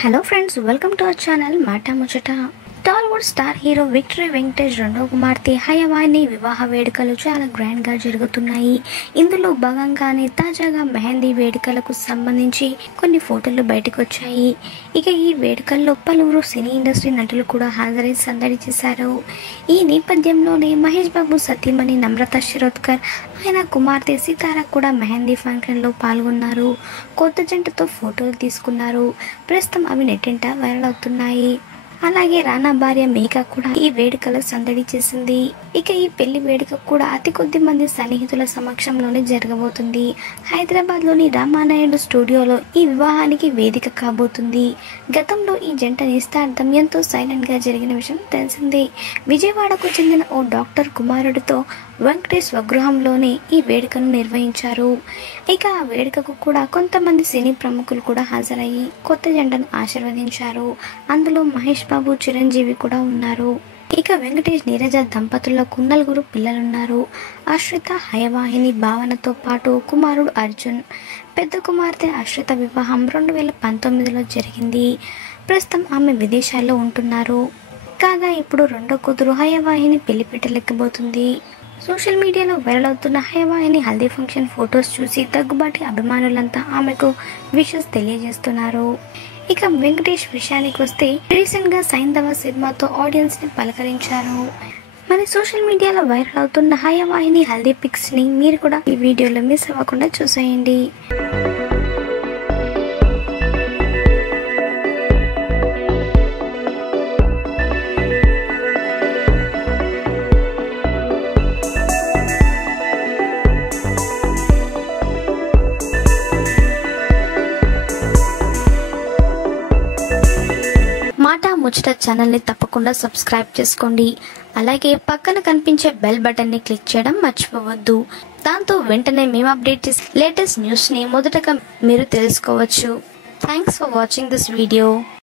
Hello friends, welcome to our channel మాట ముచ్చట. Tollywood star hero victory Venkatesh రెండో కుమార్తె హయవాని వివాహ వేడుకలు చాలా గ్రాండ్గా జరుగుతున్నాయి. ఇందులో భాగంగానే తాజాగా మెహందీ వేడుకలకు సంబంధించి కొన్ని ఫోటోలు బయటకు వచ్చాయి. ఇక ఈ వేడుకల్లో పలువురు సినీ ఇండస్ట్రీ నటులు కూడా హాజరై సందడి చేశారు. ఈ నేపథ్యంలోనే మహేష్ బాబు సతీమణి నమ్రత శిరోద్కర్, ఆయన కుమార్తె సితార కూడా మెహందీ ఫంక్షన్లో పాల్గొన్నారు. కొత్త జంటతో ఫోటోలు తీసుకున్నారు. ప్రస్తుతం అవి నెట్టింట వైరల్ అవుతున్నాయి. అలాగే రానా భార్య మేఘా కూడా ఈ వేడుకలో సందడి చేసింది. ఇక ఈ పెళ్లి వేడుక కూడా అతి కొద్ది మంది సన్నిహితుల సమక్షంలోనే జరగబోతుంది. హైదరాబాద్లోని రామానాయుడు స్టూడియోలో ఈ వివాహానికి వేదిక కాబోతుంది. గతంలో ఈ జంట నిశ్చితార్థం ఎంతో సైలెంట్గా జరిగిన విషయం తెలిసిందే. విజయవాడకు చెందిన ఓ డాక్టర్ కుమారుడితో వెంకటేష్ స్వగృహంలోనే ఈ వేడుకను నిర్వహించారు. ఇక ఆ వేడుకకు కూడా కొంతమంది సినీ ప్రముఖులు కూడా హాజరయ్యి కొత్త జంటను ఆశీర్వదించారు. అందులో మహేష్ బాబు, చిరంజీవి కూడా ఉన్నారు. ఇక వెంకటేష్ నీరజ దంపతులకు 4 పిల్లలున్నారు. అశ్రిత, హయవాహిని, భావనతో పాటు కుమారుడు అర్జున్. పెద్ద కుమార్తె అశ్రిత వివాహం 2019లో జరిగింది. ప్రస్తుతం ఆమె విదేశాల్లో ఉంటున్నారు. కాగా ఇప్పుడు రెండో కూతురు హయవాహిని పెళ్లిపీటలెక్కబోతుంది. సోషల్ మీడియాలో వైరల్ అవుతున్న హయవాహిని హల్దీ ఫంక్షన్ ఫొటోస్ చూసి దగ్గుబాటి అభిమానులంతా ఆమెకు విషెస్ తెలియజేస్తున్నారు. ఇక వెంకటేష్ విషయానికి వస్తే రీసెంట్ గా సైంధవ సినిమాతో ఆడియన్స్ ని పలకరించారు. మరి సోషల్ మీడియాలో వైరల్ అవుతున్న హయవాహిని హల్దీ పిక్స్ ని మీరు కూడా ఈ వీడియోలో మిస్ అవ్వకుండా చూసేయండి. మాట ముచ్చట ఛానల్ని తప్పకుండా సబ్స్క్రైబ్ చేసుకోండి. అలాగే పక్కన కనిపించే బెల్ బటన్ని క్లిక్ చేయడం మర్చిపోవద్దు. దాంతో వెంటనే మేము అప్డేట్ చేసే లేటెస్ట్ న్యూస్ని మొదటగా మీరు తెలుసుకోవచ్చు. Thanks for watching this video.